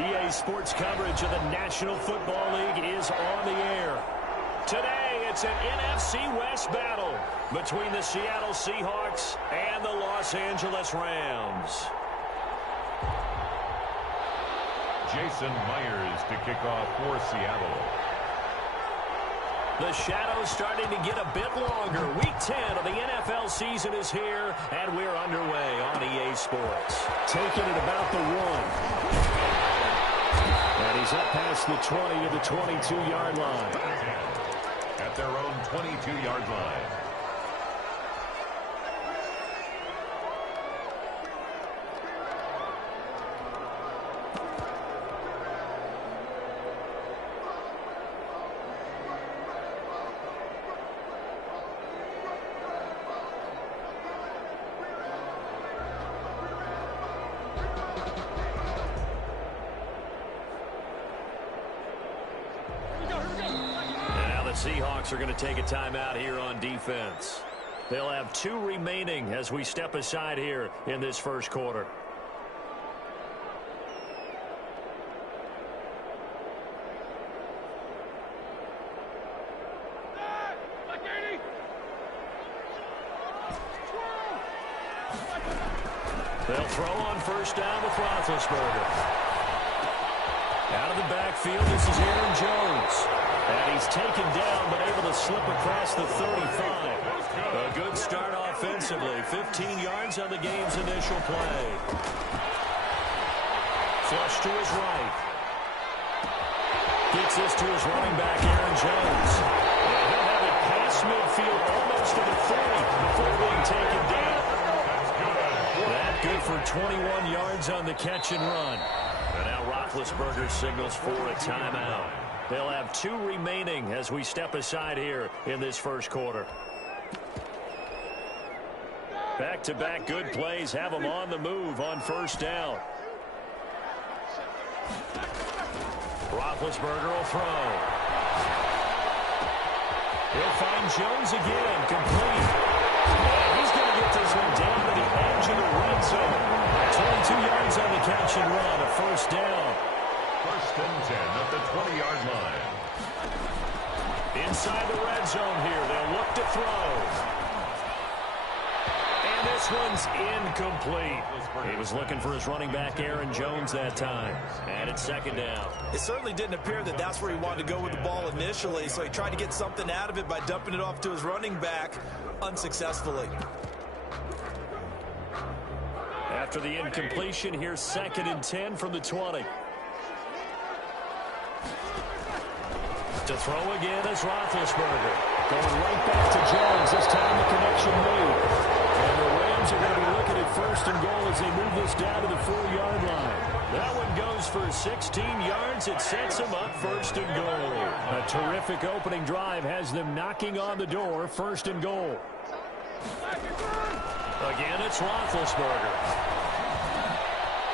EA Sports coverage of the National Football League is on the air. Today, it's an NFC West battle between the Seattle Seahawks and the Los Angeles Rams. Jason Myers to kick off for Seattle. The shadow's starting to get a bit longer. Week 10 of the NFL season is here, and we're underway on EA Sports. Taking it about the 1. And he's up past the 20 to the 22-yard line. At their own 22-yard line. Seahawks are going to take a timeout here on defense. They'll have 2 remaining as we step aside here in this first quarter. They'll throw on first down with Roethlisberger. Out of the backfield, this is Aaron Jones. And he's taken down, but able to slip across the 35. A good start offensively. 15 yards on the game's initial play. Flush to his right. Gets this to his running back, Aaron Jones. And he'll have it past midfield, almost to the 30 before being taken down. That good for 21 yards on the catch and run. And now Roethlisberger signals for a timeout. They'll have 2 remaining as we step aside here in this first quarter. Back-to-back good plays have them on the move on first down. Roethlisberger will throw. He'll find Jones again, complete. And he's going to get this one down to the edge of the red zone. 22 yards on the catch and run, a first down. First and 10 at the 20-yard line. Inside the red zone here. They'll look to throw. And this one's incomplete. He was looking for his running back, Aaron Jones, that time. And it's second down. It certainly didn't appear that that's where he wanted to go with the ball initially, so he tried to get something out of it by dumping it off to his running back unsuccessfully. After the incompletion, here's second and 10 from the 20. To throw again is Roethlisberger. Going right back to Jones. This time the connection made. And the Rams are going to be looking at first and goal as they move this down to the 4-yard line. That one goes for 16 yards. It sets them up first and goal. A terrific opening drive has them knocking on the door. First and goal. Again, it's Roethlisberger.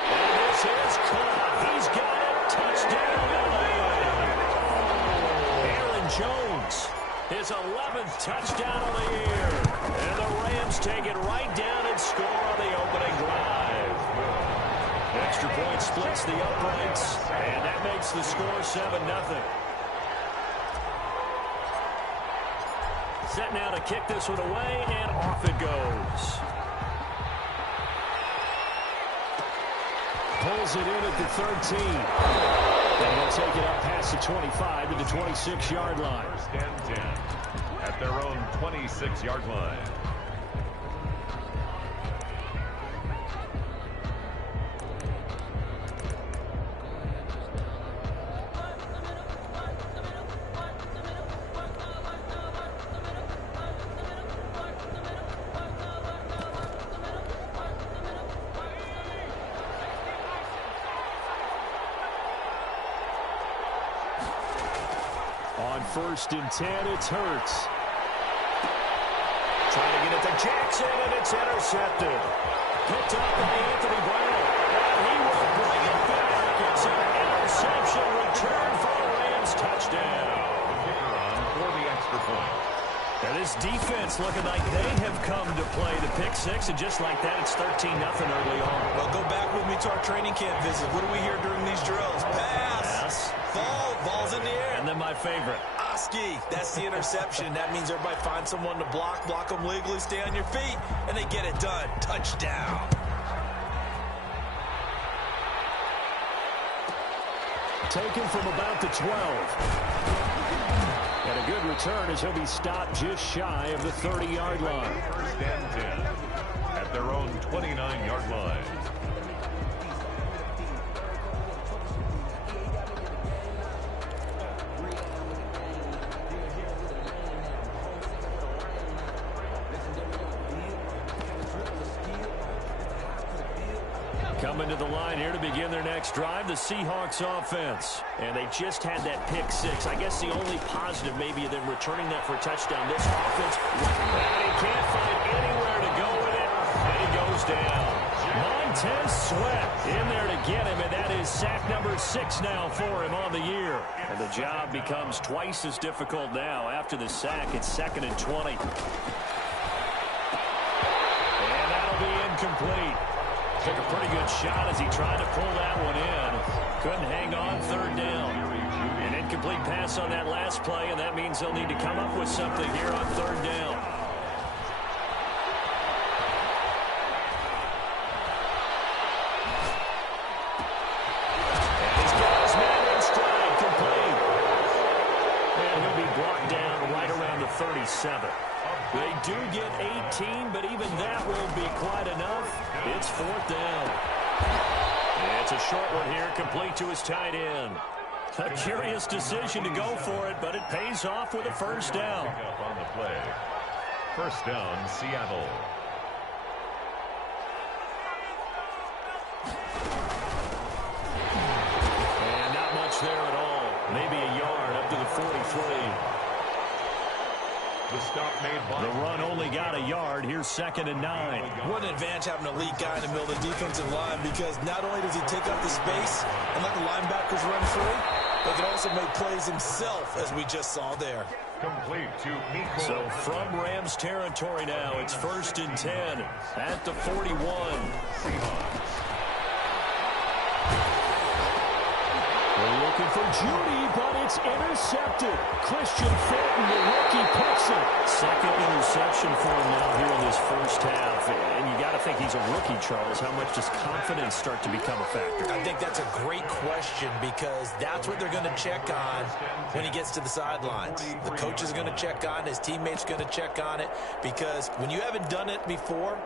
And this is caught. He's got it. Touchdown. Jones, his 11th touchdown of the year. And the Rams take it right down and score on the opening drive. Extra point splits the uprights, and that makes the score 7-0. Set now to kick this one away, and off it goes. Pulls it in at the 13. And he'll take it up past the 25 to the 26-yard line. First and 10 at their own 26-yard line. On first and 10, it's Hurts. Trying to get it to Jackson, and it's intercepted. Picked up by Anthony Brown. And he will bring it back. It's an interception return for a Rams touchdown. The kicker on for the extra point. And this defense looking like they have come to play the pick six, and just like that, it's 13-0 early on. Well, go back with me to our training camp visit. What do we hear during these drills? Pass. Ball's in the air. And then my favorite. Oski, that's the interception. That means everybody finds someone to block them legally, stay on your feet, and they get it done. Touchdown. Taken from about the 12. And a good return as he'll be stopped just shy of the 30-yard line. First and 10 at their own 29-yard line. Coming to the line here to begin their next drive, the Seahawks offense. And they just had that pick six. I guess the only positive maybe of them returning that for a touchdown. This offense, and he can't find anywhere to go with it, and he goes down. Montez Sweat in there to get him, and that is sack number 6 now for him on the year. And the job becomes twice as difficult now. After the sack, it's 2nd and 20. And that'll be incomplete. Took a pretty good shot as he tried to pull that one in. Couldn't hang on, 3rd down. An incomplete pass on that last play, and that means they'll need to come up with something here on 3rd down. And he's got his man in stride, complete. And he'll be brought down right around the 37. They do get 18, but even that won't be quite enough. It's 4th down. It's a short one here, complete to his tight end. A curious decision to go for it, but it pays off with a 1st down. On the play. 1st down, Seattle. And not much there at all. Maybe a yard up to the 43. The stop made by the run only got a yard. Here's 2nd and 9. What an advantage having an elite guy in the middle of the defensive line, because not only does he take up the space and let the linebackers run free, but he can also make plays himself, as we just saw there. Complete to Miko. So from Rams territory now, it's 1st and 10 at the 41. Seahawks. They're looking for Judy, but it's intercepted. Christian Fulton, the rookie, picks it. 2nd interception for him now here in this 1st half. And you got to think he's a rookie, Charles. How much does confidence start to become a factor? I think that's a great question, because that's what they're going to check on when he gets to the sidelines. The coach is going to check on, his teammates going to check on it, because when you haven't done it before,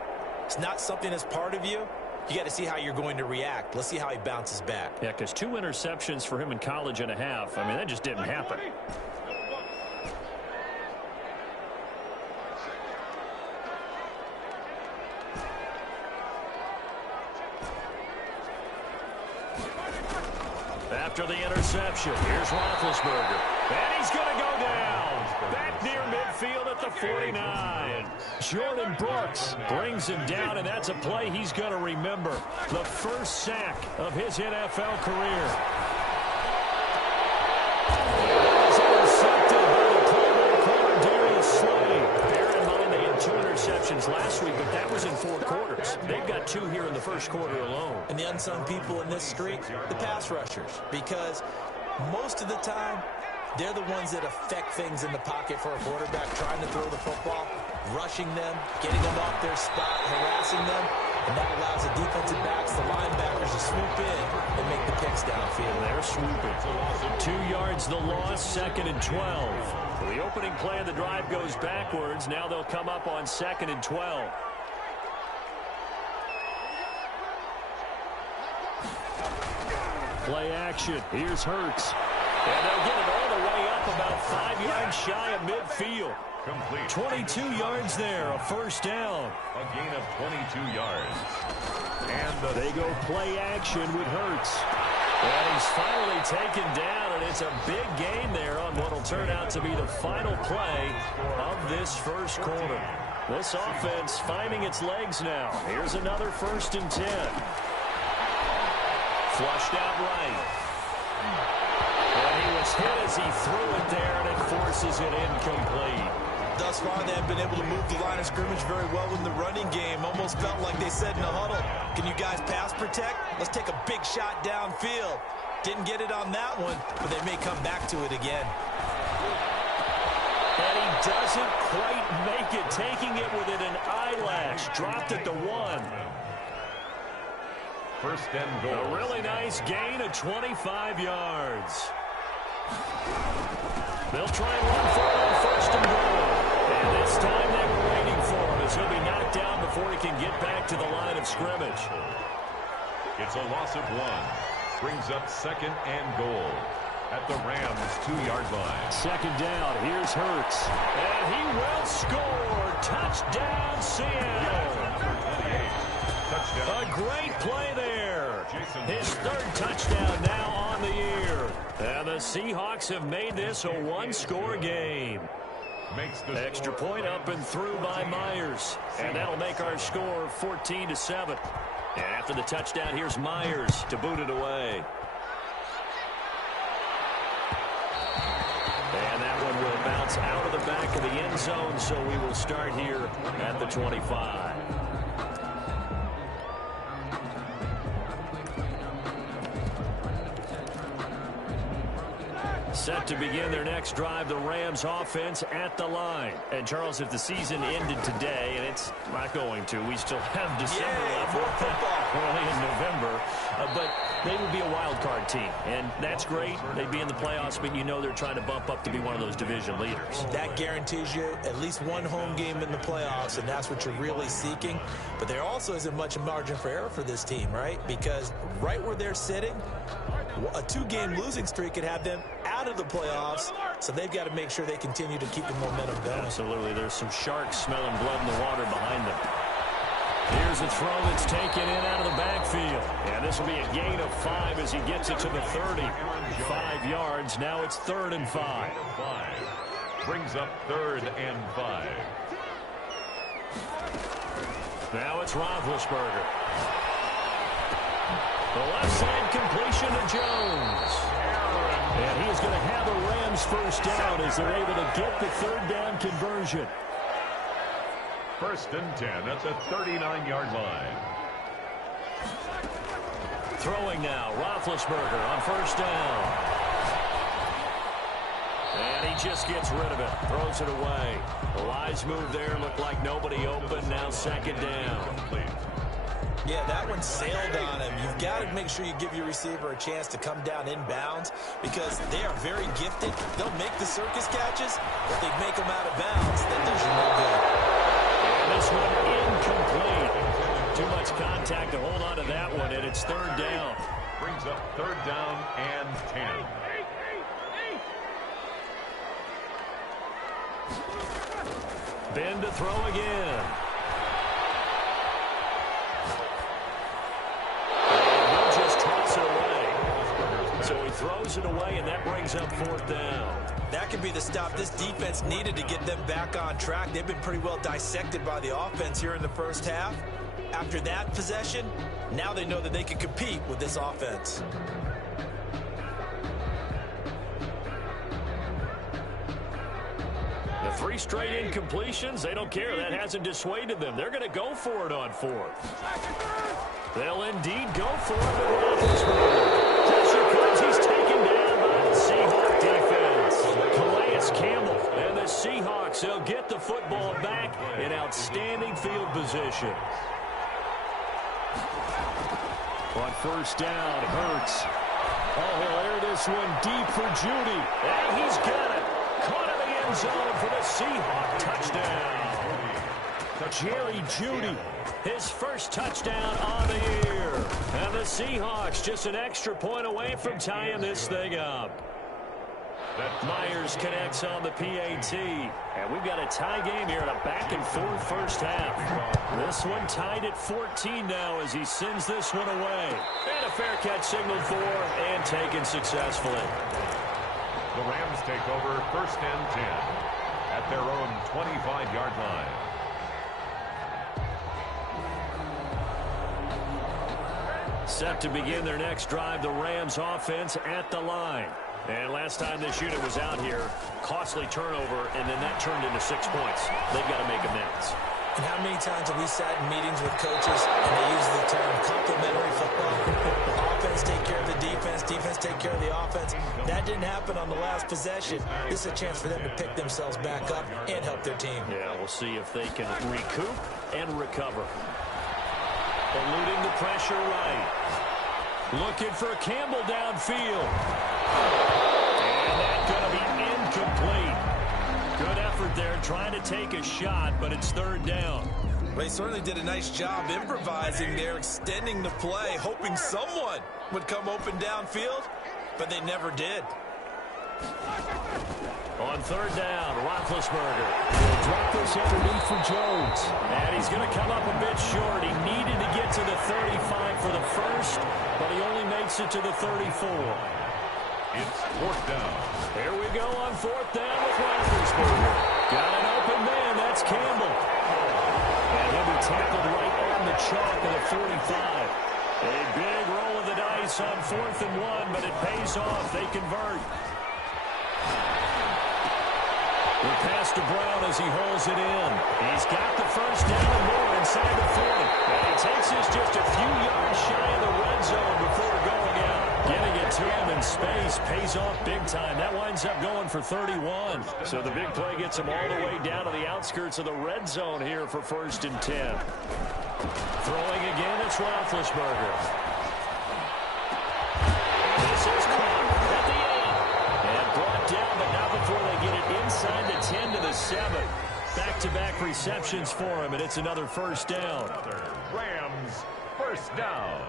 it's not something that's part of you. You got to see how you're going to react. Let's see how he bounces back. Yeah, because 2 interceptions for him in college and a half. I mean, that just didn't happen. After the interception, here's Roethlisberger. And he's going to go down. Back near midfield at the 49. Jordan Brooks brings him down, and that's a play he's going to remember. The first sack of his NFL career. He's intercepted by the Cleveland corner, Darius Slay. Bear in mind they had 2 interceptions last week, but that was in 4 quarters. They've got 2 here in the 1st quarter alone. And the unsung people in this streak, the pass rushers, because most of the time, they're the ones that affect things in the pocket for a quarterback, trying to throw the football, rushing them, getting them off their spot, harassing them, and that allows the defensive backs, the linebackers, to swoop in and make the picks downfield. They're swooping. 2 yards the loss, 2nd and 12. The opening play of the drive goes backwards. Now they'll come up on 2nd and 12. Play action. Here's Hurts. And they'll get it all the way up about 5 yards shy of midfield. Complete. 22 yards there, a 1st down. A gain of 22 yards. And they go play action with Hurts. And he's finally taken down, and it's a big gain there on what will turn out to be the final play of this 1st quarter. This offense finding its legs now. Here's another 1st and 10. Flushed out right. And he was hit as he threw it there, and it forces it incomplete. Thus far, they have been able to move the line of scrimmage very well in the running game. Almost felt like they said in the huddle, can you guys pass protect? Let's take a big shot downfield. Didn't get it on that one, but they may come back to it again. And he doesn't quite make it, taking it within an eyelash. Dropped it to 1. First and goal. A really nice gain of 25 yards. They'll try and run for it on first and goal. And this time they were waiting for him as he'll be knocked down before he can get back to the line of scrimmage. It's a loss of 1. Brings up second and goal at the Rams' 2-yard line. Second down. Here's Hurts. And he will score. Touchdown, Seattle. Touchdown. A great play there. His third touchdown now on the year. And the Seahawks have made this a one-score game. Makes the extra point up and through by Myers. And that'll make our score 14-7. And after the touchdown, here's Myers to boot it away. And that one will bounce out of the back of the end zone, so we will start here at the 25. Set to begin their next drive, the Rams offense at the line. And, Charles, if the season ended today, and it's not going to, we still have December left, early in November, but they would be a wild card team. And that's great. They'd be in the playoffs, but you know they're trying to bump up to be one of those division leaders. That guarantees you at least one home game in the playoffs, and that's what you're really seeking. But there also isn't much margin for error for this team, right? Because right where they're sitting, a 2-game losing streak could have them out of the playoffs, so they've got to make sure they continue to keep the momentum going. Absolutely. There's some sharks smelling blood in the water behind them. Here's a throw that's taken in out of the backfield. And this will be a gain of 5 as he gets it to the 30. 5 yards. Now it's 3rd and 5. Brings up 3rd and 5. Now it's Roethlisberger. The left side completion to Jones. And he's going to have a Rams first down as they're able to get the 3rd down conversion. 1st and 10 at the 39-yard line. Throwing now, Roethlisberger on 1st down. And he just gets rid of it, throws it away. The Lions move there, looked like nobody open, now 2nd down. Yeah, that one sailed on him. You've got to make sure you give your receiver a chance to come down inbounds because they are very gifted. They'll make the circus catches, but they make them out of bounds. That does you no good. And this one incomplete. Too much contact to hold on to that one, and it's 3rd down. Brings up 3rd down and 10. Ben to throw again. So he throws it away, and that brings up 4th down. That could be the stop this defense needed to get them back on track. They've been pretty well dissected by the offense here in the first half. After that possession, now they know that they can compete with this offense. The 3 straight incompletions, they don't care. That hasn't dissuaded them. They're going to go for it on 4th. They'll indeed go for it. Pressure comes. He's taken down by the Seahawks defense. Calais Campbell and the Seahawks, they'll get the football back in outstanding field position. On 1st down, Hurts. Oh, he'll air this one deep for Judy. And he's got it. Caught in the end zone for the Seahawk touchdown. Jerry Judy, his first touchdown on the year. And the Seahawks just an extra point away from tying this thing up. Myers connects on the PAT. And we've got a tie game here in a back-and-forth first half. This one tied at 14 now as he sends this one away. And a fair catch signaled for and taken successfully. The Rams take over 1st and 10 at their own 25-yard line. Set to begin their next drive, the Rams offense at the line. And last time this unit was out here, costly turnover, and then that turned into 6 points. They've got to make amends. And how many times have we sat in meetings with coaches and they use the term complementary football? Offense take care of the defense, defense take care of the offense. That didn't happen on the last possession. This is a chance for them to pick themselves back up and help their team. Yeah, we'll see if they can recoup and recover. Eluding the pressure right. Looking for Campbell downfield. And that's going to be incomplete. Good effort there, trying to take a shot, but it's third down. They certainly did a nice job improvising there, extending the play, hoping someone would come open downfield, but they never did. On third down, Roethlisberger will drop this underneath for Jones. And he's going to come up a bit short. He needed to get to the 35 for the first, but he only makes it to the 34. It's fourth down. Here we go on fourth down with Roethlisberger. Got an open man. That's Campbell. And he'll be tackled right on the chalk of the 45. A big roll of the dice on 4th and 1, but it pays off. They convert. The pass to Brown as he holds it in. He's got the first down and more inside the 40. And he takes this just a few yards shy of the red zone before going out. Getting it to him in space pays off big time. That winds up going for 31. So the big play gets him all the way down to the outskirts of the red zone here for 1st and 10. Throwing again, it's Roethlisberger. This is caught at the 8. And brought down, but not before they get it inside the 10 to the 7. Back-to-back receptions for him, and it's another first down. Rams, first down.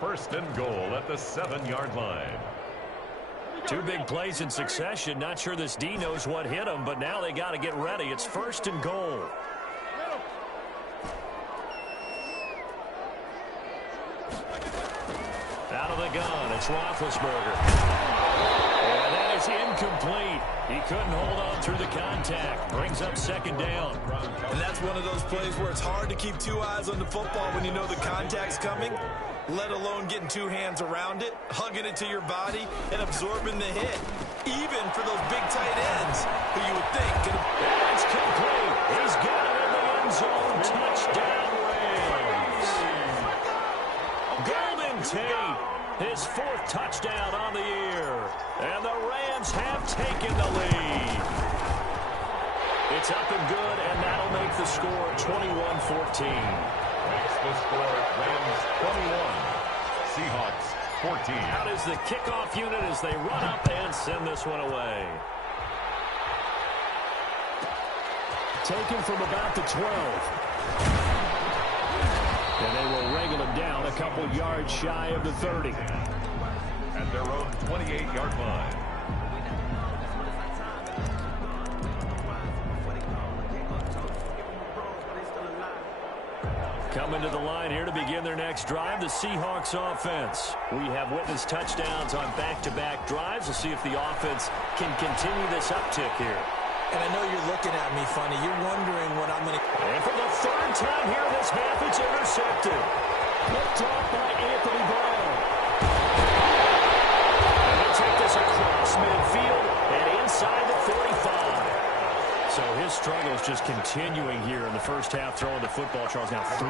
1st and goal at the 7-yard line. 2 big plays in succession. Not sure this D knows what hit him, but now they got to get ready. It's 1st and goal. Out of the gun, it's Roethlisberger. And that is incomplete. He couldn't hold on through the contact. Brings up 2nd down. And that's one of those plays where it's hard to keep 2 eyes on the football when you know the contact's coming, let alone getting 2 hands around it, hugging it to your body, and absorbing the hit. Even for those big tight ends who you would think could have... It's complete. He's got it in the end zone. Touchdown, Rams. Golden Tate, his 4th touchdown on the year. And the Rams have taken the lead. It's up and good, and that'll make the score 21-14. Makes the score Rams 21. Seahawks 14. Out is the kickoff unit as they run up and send this one away. Taken from about the 12. And they will wrangle him down a couple yards shy of the 30. At their own 28-yard line. Coming to the line here to begin their next drive, the Seahawks offense. We have witnessed touchdowns on back-to-back drives. We'll see if the offense can continue this uptick here. And I know you're looking at me funny. You're wondering what I'm going to... And for the 3rd time here in this half, it's intercepted. Picked off by Anthony Brown. And they take this across midfield and inside the 45. So his struggle is just continuing here in the first half, throwing the football. Charles, now 3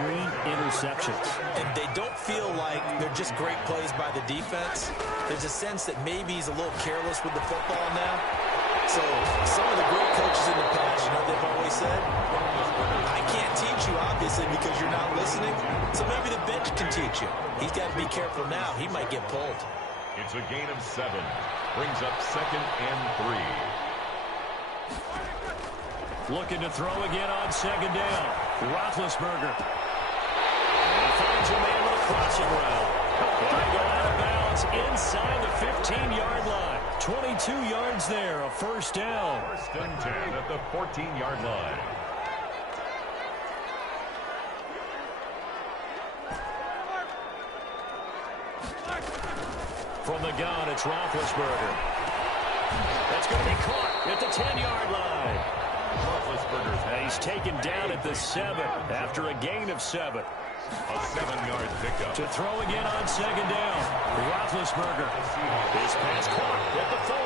interceptions. And they don't feel like they're just great plays by the defense. There's a sense that maybe he's a little careless with the football now. So some of the great coaches in the past, you know, they've always said, I can't teach you, obviously, because you're not listening. So maybe the bench can teach you. He's got to be careful now. He might get pulled. It's a gain of 7. Brings up 2nd and 3. Looking to throw again on 2nd down. Roethlisberger. And he finds a man with a crossing route. They go out of bounds inside the 15-yard line. 22 yards there, a first down. 1st and 10 at the 14-yard line. From the gun, it's Roethlisberger. That's going to be caught at the 10-yard line. Roethlisberger's He's taken down at the 7 after a gain of 7. A 7-yard pickup. To throw again on second down. Roethlisberger. His pass caught at the 4.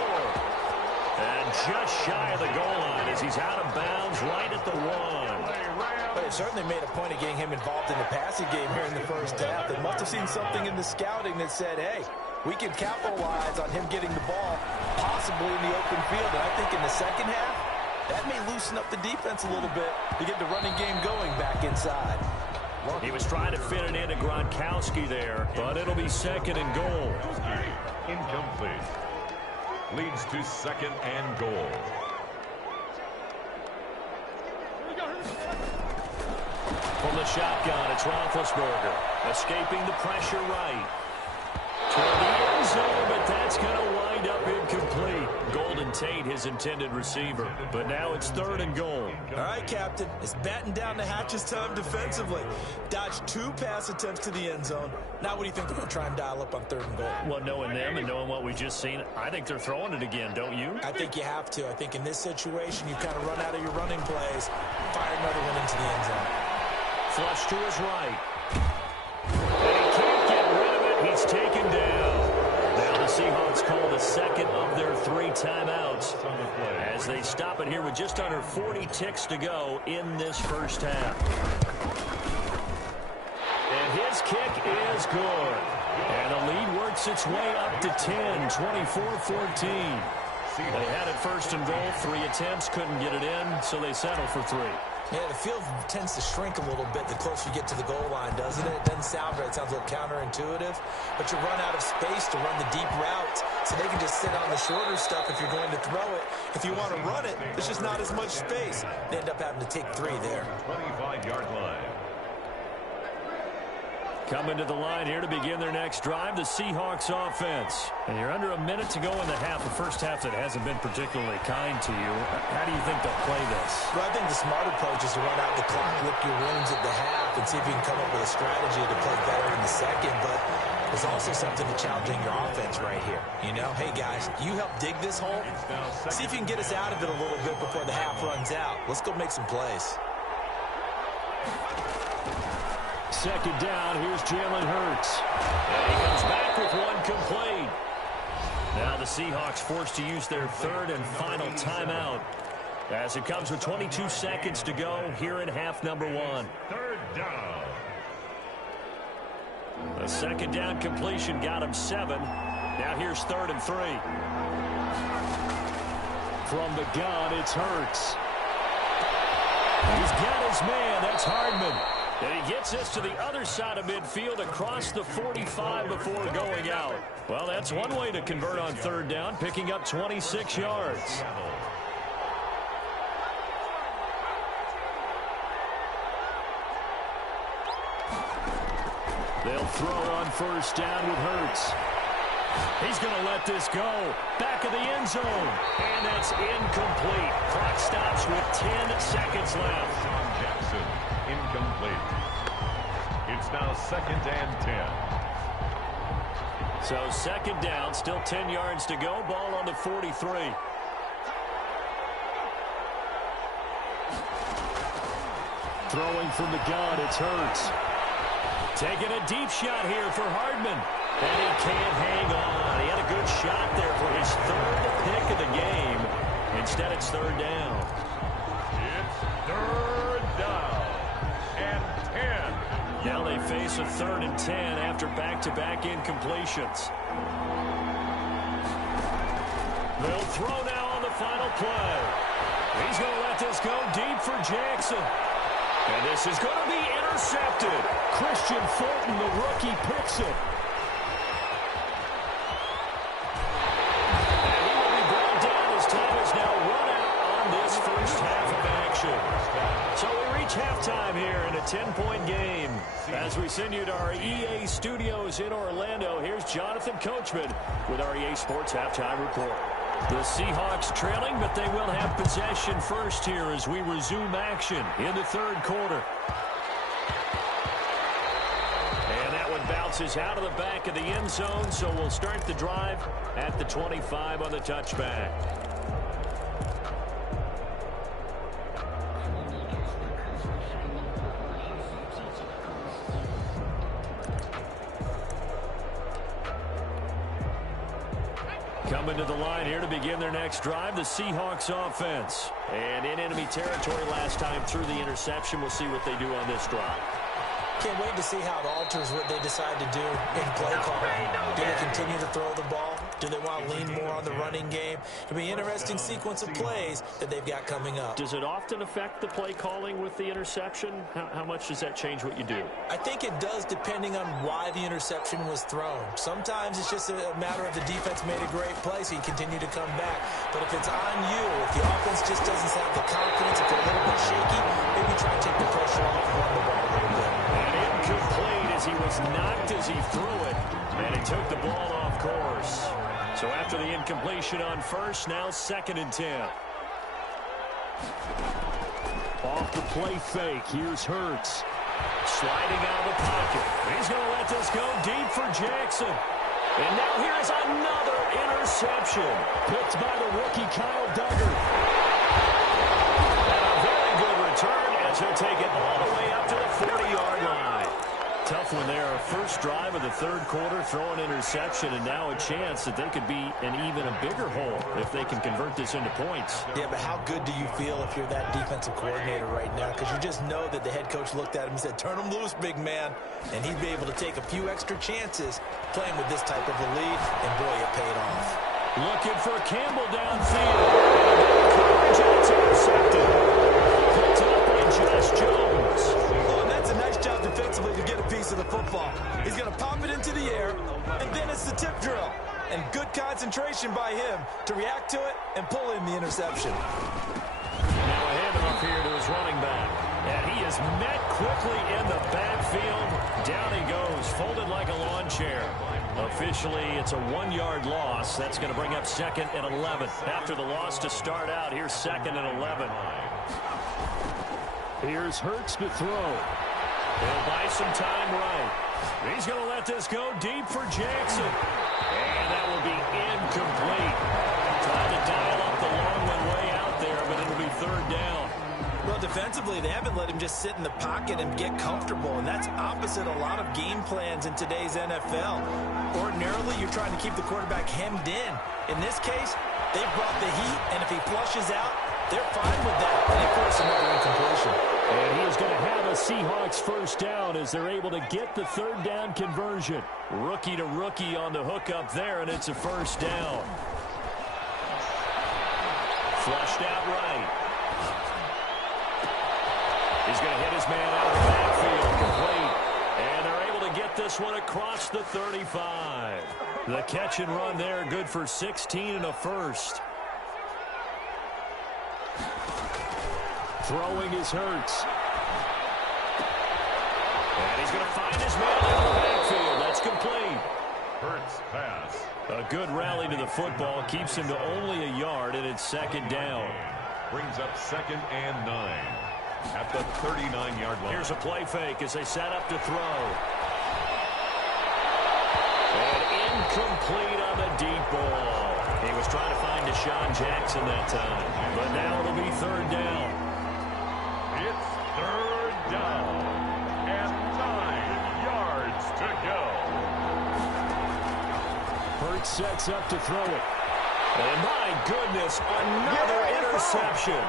And just shy of the goal line as he's out of bounds right at the 1. But they certainly made a point of getting him involved in the passing game here in the first half. They must have seen something in the scouting that said, hey, we can capitalize on him getting the ball, possibly in the open field. And I think in the second half, that may loosen up the defense a little bit to get the running game going back inside. He was trying to fit it into Gronkowski there, but it'll be second and goal. Incomplete. Leads to second and goal. From the shotgun, it's Roethlisberger. Escaping the pressure right. Toward the end zone, but that's going to wind up incomplete. Golden Tate, his intended receiver. But now it's third and goal. All right, Captain. It's batten down the hatches time defensively. Dodged 2 pass attempts to the end zone. Now what do you think they're going to try and dial up on third and goal? Well, knowing them and knowing what we just seen, I think they're throwing it again, don't you? I think you have to. I think in this situation, you kind of run out of your running plays, fire another one into the end zone. Flush to his right. And he can't get rid of it. He's taken down. Now the Seahawks call the second of their 3 timeouts as they stop it here with just under 40 ticks to go in this first half. And his kick is good. And the lead works its way up to 10, 24-14. They had it first and goal, 3 attempts, couldn't get it in, so they settle for 3. Yeah, the field tends to shrink a little bit the closer you get to the goal line, doesn't it? It doesn't sound right. It sounds a little counterintuitive. But you run out of space to run the deep routes, so they can just sit on the shorter stuff if you're going to throw it. If you want to run it, there's just not as much space. They end up having to take 3 there. 25-yard line. Coming to the line here to begin their next drive, the Seahawks offense. And you're under a minute to go in the half, the first half that hasn't been particularly kind to you. How do you think they'll play this? Well, I think the smart approach is to run out the clock, lick your wounds at the half, and see if you can come up with a strategy to play better in the second. But there's also something to challenging your offense right here. You know, hey, guys, you help dig this hole. See if you can get us out of it a little bit before the half runs out. Let's go make some plays. Second down, here's Jalen Hurts. And he comes back with 1 complete. Now the Seahawks forced to use their 3rd and final timeout as it comes with 22 seconds to go here in half number 1. 3rd down. The second down completion got him 7. Now here's 3rd and 3. From the gun, it's Hurts. He's got his man. That's Hardman. And he gets this to the other side of midfield across the 45 before going out. Well, that's one way to convert on 3rd down, picking up 26 yards. They'll throw on 1st down with Hurts. He's going to let this go. Back of the end zone. And that's incomplete. Clock stops with 10 seconds left. Jackson, incomplete. It's now 2nd and 10. So 2nd down, still 10 yards to go. Ball on the 43. Throwing from the gun, it's Hurts. Taking a deep shot here for Hardman. And he can't hang on. He had a good shot there for his 3rd pick of the game. Instead, it's 3rd down. It's 3rd down and 10. Now they face a 3rd and 10 after back-to-back incompletions. They'll throw now on the final play. He's going to let this go deep for Jackson. And this is going to be intercepted. Christian Fulton, the rookie, picks it. And he will be brought down as time is now run out on this first half of action. So we reach halftime here in a 10-point game. As we send you to our EA studios in Orlando, here's Jonathan Coachman with our EA Sports Halftime Report. The Seahawks trailing, but they will have possession first here as we resume action in the 3rd quarter. And that one bounces out of the back of the end zone, so we'll start the drive at the 25 on the touchback. Coming to the line here to begin their next drive, the Seahawks offense. And in enemy territory last time through the interception. We'll see what they do on this drive. Can't wait to see how it alters what they decide to do in play calling. Do they continue to throw the ball? Do they want to lean more on the running game? It'll be an interesting sequence of plays that they've got coming up. Does it often affect the play calling with the interception? How much does that change what you do? I think it does, depending on why the interception was thrown. Sometimes it's just a matter of the defense made a great play, so you continue to come back. But if it's on you, if the offense just doesn't have the confidence, if they're a little bit shaky, maybe try to take the pressure off and run the ball a little bit. Incomplete as he was knocked as he threw it, and he took the ball off course. So after the incompletion on first, now 2nd and 10. Off the play fake, here's Hurts. Sliding out of the pocket. He's going to let this go deep for Jackson. And now here's another interception. Picked by the rookie Kyle Duggar. And a very good return as he'll take it all the way up to the 40-yard line. Tough one there. First drive of the 3rd quarter, throw an interception, and now a chance that they could be in even a bigger hole if they can convert this into points. Yeah, but how good do you feel if you're that defensive coordinator right now? Because you just know that the head coach looked at him and said, turn him loose, big man. And he'd be able to take a few extra chances playing with this type of a lead, and boy, it paid off. Looking for Campbell downfield. Coverage, and it's intercepted. Picked up by Josh Jones. Oh, and that's a nice job defensively to get a piece of the football. He's going to pop it into the air, and then it's the tip drill. And good concentration by him to react to it and pull in the interception. Now a handoff here to his running back. And he is met quickly in the backfield. Down he goes, folded like a lawn chair. Officially, it's a 1-yard loss. That's going to bring up 2nd and 11. After the loss to start out, here's 2nd and 11. Here's Hurts to throw. He'll buy some time right. He's going to let this go deep for Jackson. And that will be incomplete. Trying to dial up the long one way out there, but it'll be 3rd down. Well, defensively, they haven't let him just sit in the pocket and get comfortable, and that's opposite a lot of game plans in today's NFL. Ordinarily, you're trying to keep the quarterback hemmed in. In this case, they've brought the heat, and if he flushes out, they're fine with that, and they force another incompletion. And he is going to have a Seahawks 1st down as they're able to get the 3rd down conversion. Rookie to rookie on the hook up there, and it's a 1st down. Flushed out right. He's going to hit his man out of the backfield, complete. And they're able to get this one across the 35. The catch and run there, good for 16 and a 1st. Throwing is Hurts. And he's going to find his man out of the backfield. That's complete. Hurts pass. A good rally to the football keeps him to only a yard, and it's 2nd down. Brings up 2nd and 9 at the 39-yard line. Here's a play fake as they set up to throw. And incomplete on the deep ball. He was trying to find Deshaun Jackson that time. But now it'll be 3rd down. It's 3rd down and 9 yards to go. Hurts sets up to throw it. And my goodness, another interception.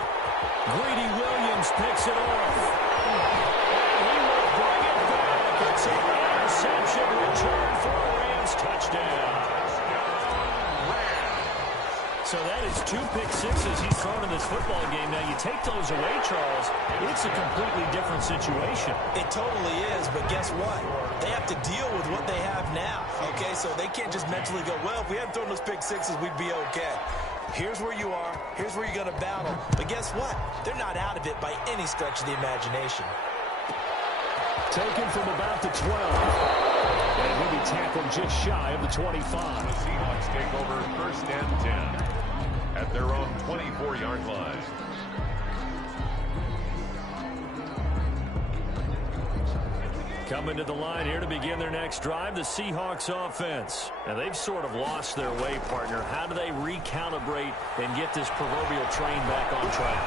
Greedy Williams picks it off. And he will bring it back. It's an interception return for a Rams touchdown. So that is 2 pick sixes he's thrown in this football game. Now, you take those away, Charles, it's a completely different situation. It totally is, but guess what? They have to deal with what they have now, okay? So they can't just mentally go, well, if we hadn't thrown those pick sixes, we'd be okay. Here's where you are. Here's where you're going to battle. But guess what? They're not out of it by any stretch of the imagination. Taken from about the 12. And he'll be tackled just shy of the 25. The Seahawks take over 1st and 10 at their own 24-yard line. Coming to the line here to begin their next drive, the Seahawks offense. And they've sort of lost their way, partner. How do they recalibrate and get this proverbial train back on track?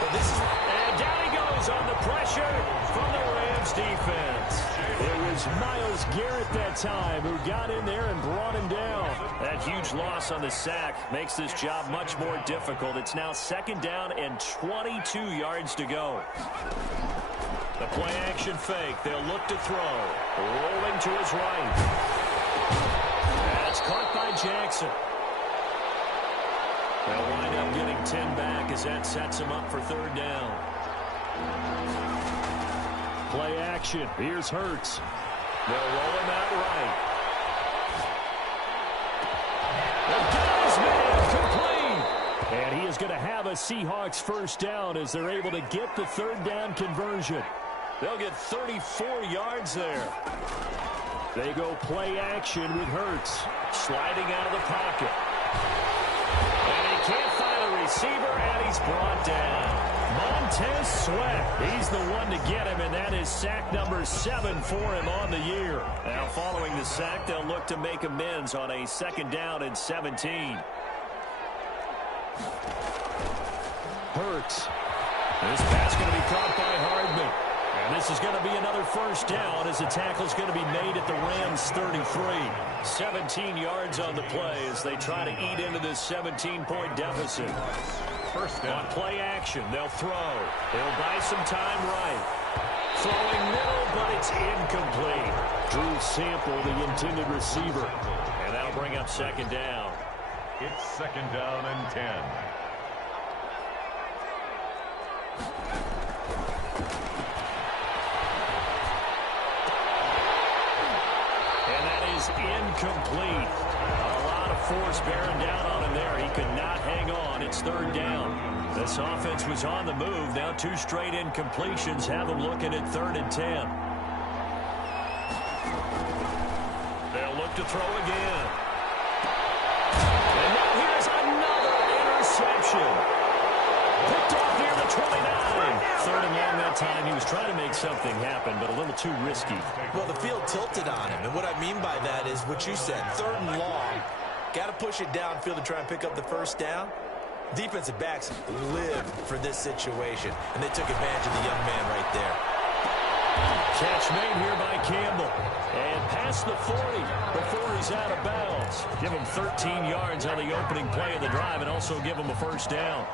Well, and down he goes on the pressure from the Rams defense. It was Myles Garrett that time who got in there and brought him down. That huge loss on the sack makes this job much more difficult. It's now 2nd down and 22 yards to go. The play action fake. They'll look to throw. Rolling to his right. That's caught by Jackson. They'll wind up getting 10 back as that sets him up for 3rd down. Play action. Here's Hurts. They'll roll him out right. They've got his man complete. And he is going to have a Seahawks 1st down as they're able to get the 3rd down conversion. They'll get 34 yards there. They go play action with Hurts. Sliding out of the pocket. And he can't find a receiver, and he's brought down. Montez Sweat, he's the one to get him, and that is sack number 7 for him on the year. Now following the sack, they'll look to make amends on a 2nd down and 17. Hurts. This pass going to be caught by Hardman. And this is going to be another 1st down as the tackle's going to be made at the Rams' 33. 17 yards on the play as they try to eat into this 17-point deficit. 1st down. On play action, they'll throw. They'll buy some time right. Throwing middle, but it's incomplete. Drew Sample, the intended receiver. And that'll bring up 2nd down. It's 2nd down and 10. Incomplete. A lot of force bearing down on him there. He could not hang on. It's 3rd down. This offense was on the move. Now 2 straight incompletions have them looking at 3rd and 10. They'll look to throw again. And now here's another interception. Picked off near the 29. 3rd and long that time. He was trying to make something happen, but a little too risky. Well, the field tilted on him, and what I mean by that is what you said. 3rd and long. Got to push it downfield to try and pick up the 1st down. Defensive backs live for this situation, and they took advantage of the young man right there. Catch made here by Campbell. And past the 40 before he's out of bounds. Give him 13 yards on the opening play of the drive and also give him a 1st down.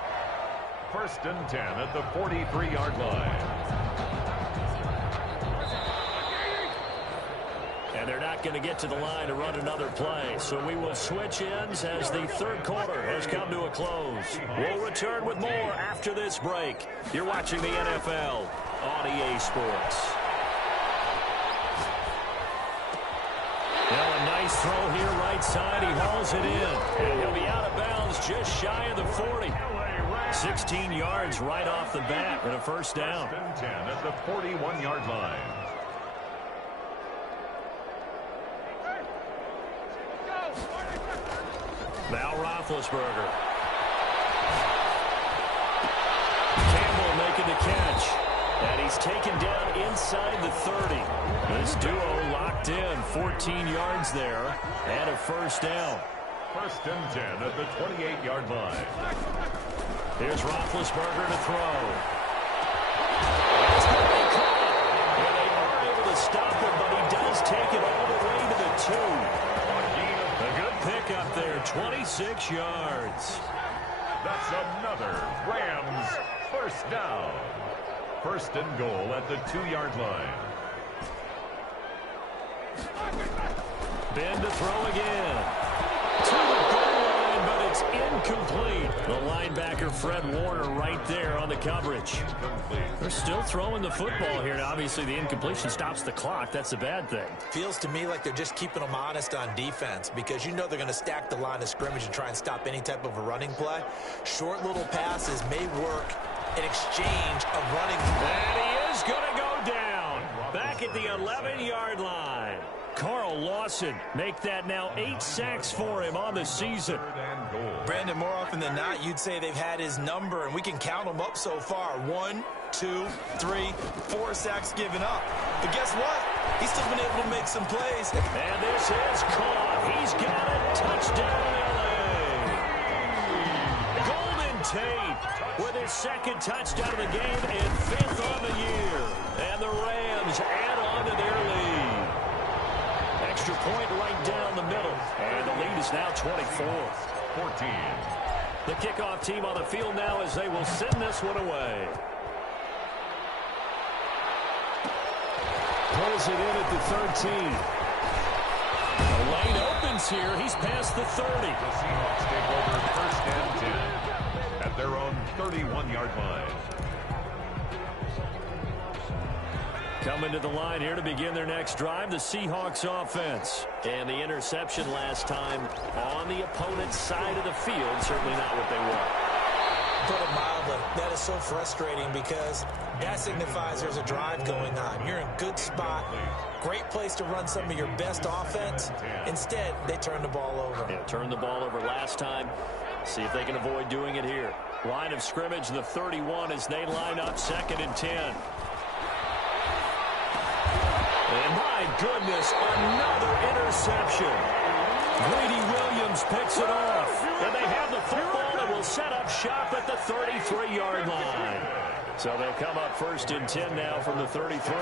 1st and 10 at the 43-yard line. And they're not going to get to the line to run another play. So we will switch ends as the 3rd quarter has come to a close. We'll return with more after this break. You're watching the NFL on EA Sports. Now a nice throw here right side. He hauls it in. And he'll be out of bounds just shy of the 40. 16 yards right off the bat and a 1st down. 1st and 10 at the 41-yard line. Now Roethlisberger. Campbell making the catch. And he's taken down inside the 30. This duo locked in. 14 yards there and a 1st down. 1st and 10 at the 28-yard line. Here's Roethlisberger to throw. It's going to be caught. And they are able to stop him, but he does take it all the way to the 2. A good pickup there, 26 yards. That's another Rams 1st down. 1st and goal at the 2-yard line. Ben to throw again. To the goal line, but it's incomplete. The linebacker, Fred Warner, right there on the coverage. They're still throwing the football here. Now, obviously, the incompletion stops the clock. That's a bad thing. Feels to me like they're just keeping them honest on defense because you know they're going to stack the line of scrimmage and try and stop any type of a running play. Short little passes may work in exchange of running. And he is going to go down. Back at the 11-yard line. Carl Lawson make that now 8 sacks for him on the season. Brandon, more often than not, you'd say they've had his number, and we can count them up so far. 1, 2, 3, 4 sacks given up. But guess what? He's still been able to make some plays. And this is caught. He's got a touchdown, L.A. Golden Tate with his 2nd touchdown of the game and 5th on the year. And the Rams add on to their lead. Extra point right down the middle. And the lead is now 24. 14. The kickoff team on the field now as they will send this one away. Pulls it in at the 13. The lane opens here. He's past the 30. The Seahawks take over first and 10 at their own 31-yard line. Coming to the line here to begin their next drive, the Seahawks offense. And the interception last time on the opponent's side of the field. Certainly not what they want. Put it mildly, that is so frustrating because that signifies there's a drive going on. You're in a good spot. Great place to run some of your best offense. Instead, they turn the ball over. Yeah, turned the ball over last time. See if they can avoid doing it here. Line of scrimmage, the 31 as they line up 2nd and 10. And my goodness, another interception. Greedy Williams picks it off. And they have the football and will set up shop at the 33-yard line. So they'll come up 1st and 10 now from the 33.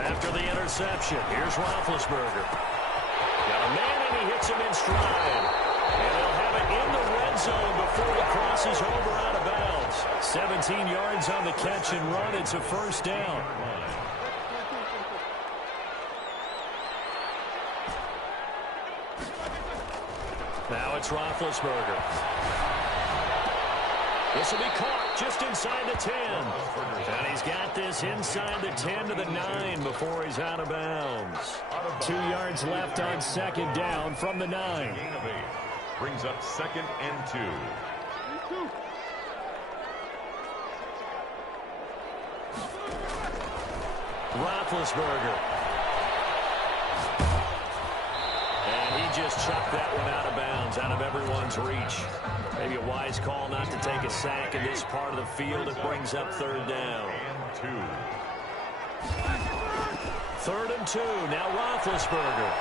After the interception, here's Roethlisberger. Got a man and he hits him in stride. And they'll have it in the red zone before he crosses over out of bounds. 17 yards on the catch and run. It's a 1st down. Now it's Roethlisberger. This will be caught just inside the 10. And he's got this inside the 10 to the 9 before he's out of bounds. 2 yards left on 2nd down from the 9. Brings up 2nd and 2. Roethlisberger. And he just chucked that one out of bounds, out of everyone's reach. Maybe a wise call not to take a sack in this part of the field. It brings up 3rd down. And 2. 3rd and 2. Now Roethlisberger.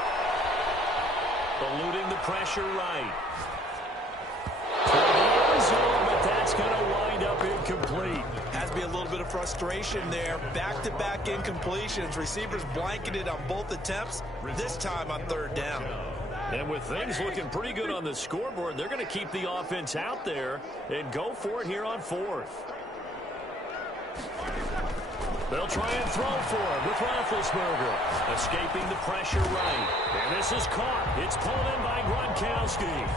Eluding the pressure right. Toward the end zone, but that's going to wind up incomplete. Has to be a little bit of frustration there. Back-to-back incompletions. Receivers blanketed on both attempts, this time on 3rd down. And with things looking pretty good on the scoreboard, they're going to keep the offense out there and go for it here on 4th. They'll try and throw for it with Roethlisberger. Escaping the pressure right. And this is caught. It's pulled in by Gronkowski.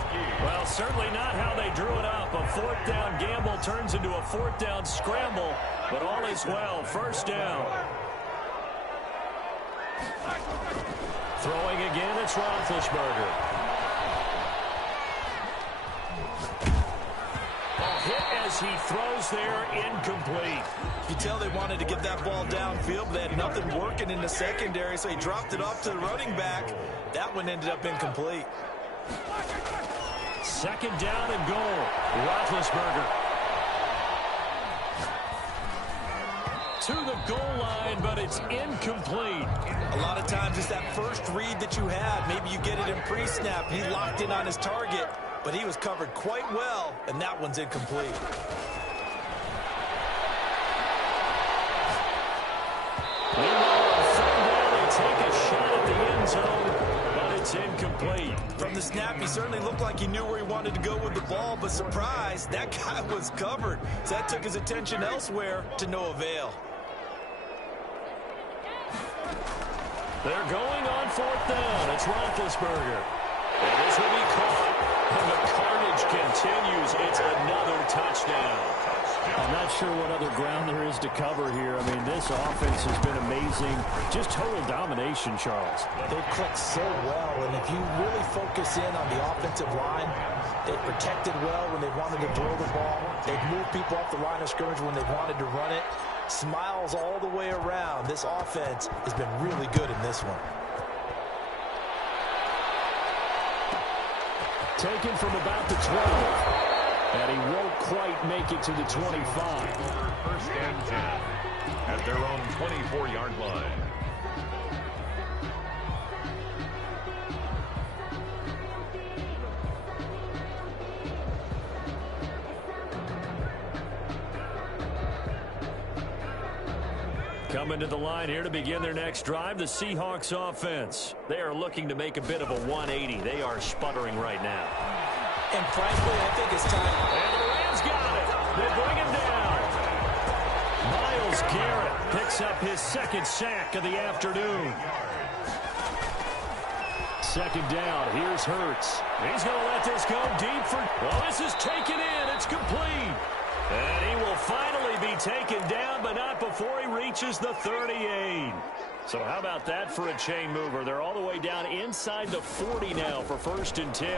Well, certainly not how they drew it up. A 4th down gamble turns into a 4th down scramble. But all is well. 1st down. Throwing again, it's Roethlisberger. A hit as he throws there, incomplete. You tell they wanted to get that ball downfield, but they had nothing working in the secondary, so he dropped it off to the running back. That one ended up incomplete. 2nd down and goal. Roethlisberger. To the goal line, but it's incomplete. A lot of times it's that first read that you have. Maybe you get it in pre-snap. He locked in on his target, but he was covered quite well, and that one's incomplete. Meanwhile, on 3rd down, they take a shot at the end zone, but it's incomplete. From the snap, he certainly looked like he knew where he wanted to go with the ball, but surprise, that guy was covered. So that took his attention elsewhere to no avail. They're going on 4th down. It's Roethlisberger. And this will be caught. And the carnage continues. It's another touchdown. I'm not sure what other ground there is to cover here. I mean, this offense has been amazing. Just total domination, Charles. They've clicked so well, and if you really focus in on the offensive line, they've protected well when they wanted to throw the ball. They've moved people off the line of scrimmage when they wanted to run it. Smiles all the way around. This offense has been really good in this one. Taken from about the 12. And he won't quite make it to the 25. 1st and 10 at their own 24-yard line. Coming to the line here to begin their next drive, the Seahawks offense. They are looking to make a bit of a 180. They are sputtering right now. And frankly, I think it's time. And the Rams got it. They bring him down. Myles Garrett picks up his second sack of the afternoon. Second down. Here's Hurts. He's going to let this go deep for... Well, this is taken in. It's complete. And he will finally be taken down, but not before he reaches the 38. So how about that for a chain mover? They're all the way down inside the 40 now for 1st and 10.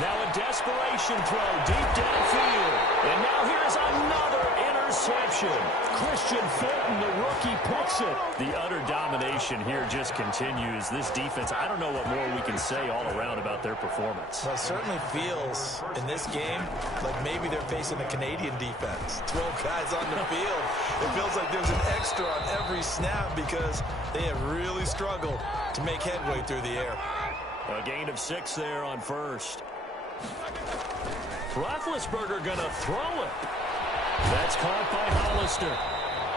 Now a desperation throw deep downfield. And now here's another interception. Christian Fulton, the rookie, picks it. The utter domination here just continues. This defense, I don't know what more we can say all around about their performance. Well, it certainly feels in this game like maybe they're facing a Canadian defense. 12 guys on the field. It feels like there's an extra on every snap because they have really struggled to make headway through the air. A gain of 6 there on first. Roethlisberger going to throw it. That's caught by Hollister.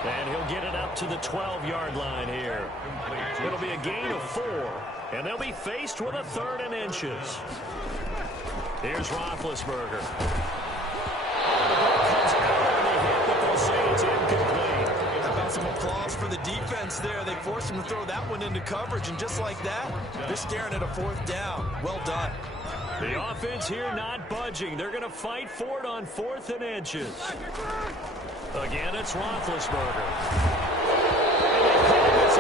And he'll get it up to the 12-yard line here. It'll be a gain of 4. And they'll be faced with a 3rd and inches. Here's Roethlisberger. The ball comes out on the hit, but they'll say it's incomplete. How about some applause for the defense there? They forced him to throw that one into coverage, and just like that, they're staring at a 4th down. Well done. The offense here not budging. They're going to fight for it on 4th and inches. Again, it's Roethlisberger. This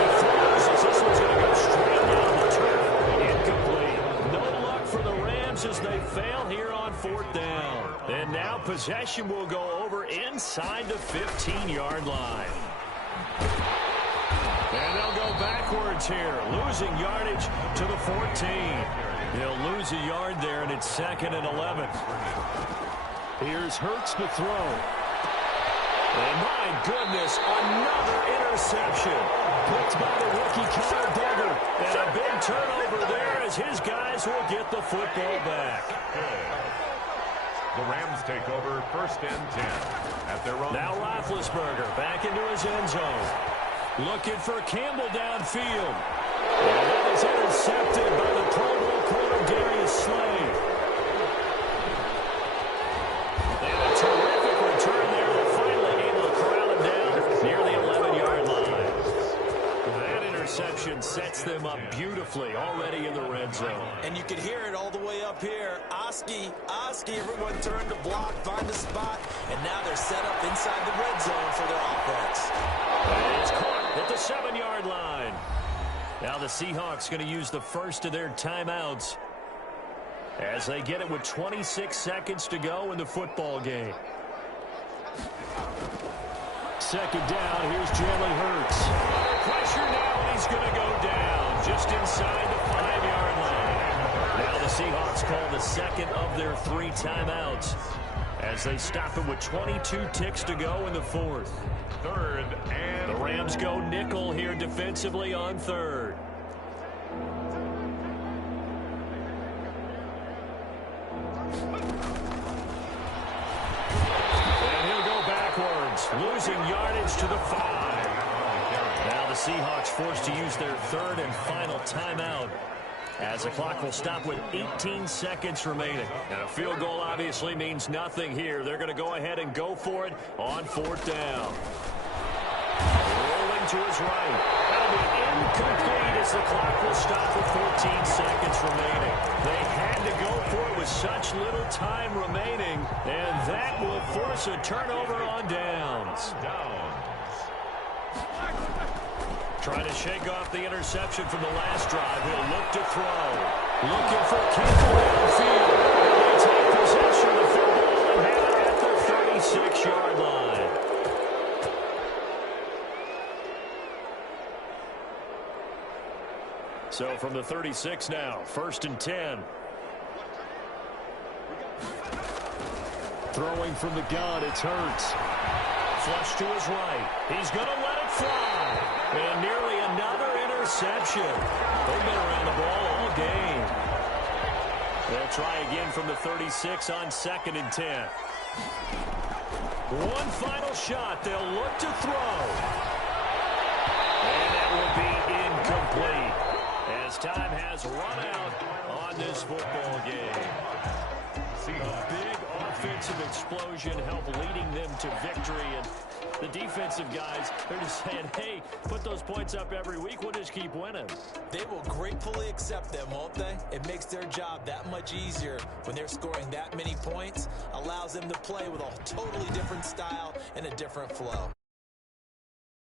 one's going to go straight down the turf. Incomplete. No luck for the Rams as they fail here on 4th down. And now possession will go over inside the 15-yard line. And they'll go backwards here, losing yardage to the 14. They'll lose a yard there, and it's 2nd and 11. Here's Hurts to throw. And my goodness, another interception. Picked by the rookie Connor Duggar. And a big turnover there as his guys will get the football back. The Rams take over 1st and 10 at their own. Now Roethlisberger back into his end zone. Looking for Campbell downfield. And that is intercepted by the Pro Bowl corner Darius Slay. And a terrific return there. They're finally able to corral him down near the 11-yard line. That interception sets them up beautifully already in the red zone. And you can hear it all the way up here. Oski, everyone turned to block, find a spot, and now they're set up inside the red zone for their offense. And it's caught at the 7-yard line. Now the Seahawks going to use the first of their timeouts as they get it with 26 seconds to go in the football game. 2nd down, here's Jalen Hurts. Under pressure now, and he's going to go down just inside the 5-yard line. Now the Seahawks call the 2nd of their 3 timeouts as they stop it with 22 ticks to go in the 4th. 3rd and the Rams go nickel here defensively on 3rd. And he'll go backwards, losing yardage to the 5. Now the Seahawks forced to use their 3rd and final timeout as the clock will stop with 18 seconds remaining. And a field goal obviously means nothing here. They're going to go ahead and go for it on 4th down. Rolling to his right. That'll be incomplete as the clock will stop with 14 seconds remaining. They had to go for it with such little time remaining, and that will force a turnover on downs. Trying to shake off the interception from the last drive. He'll look to throw. Looking for Campbell downfield. They take possession of the football and have it at the 36-yard line. So from the 36 now, 1st and 10. Throwing from the gun, it's Hurts. Flush to his right. He's going to let it fly. And nearly another interception. They've been around the ball all game. They'll try again from the 36 on 2nd and 10. One final shot. They'll look to throw. as time has run out on this football game. A big offensive explosion helped leading them to victory. And the defensive guys, they're just saying, hey, put those points up every week. We'll just keep winning. They will gratefully accept them, won't they? It makes their job that much easier when they're scoring that many points. Allows them to play with a totally different style and a different flow.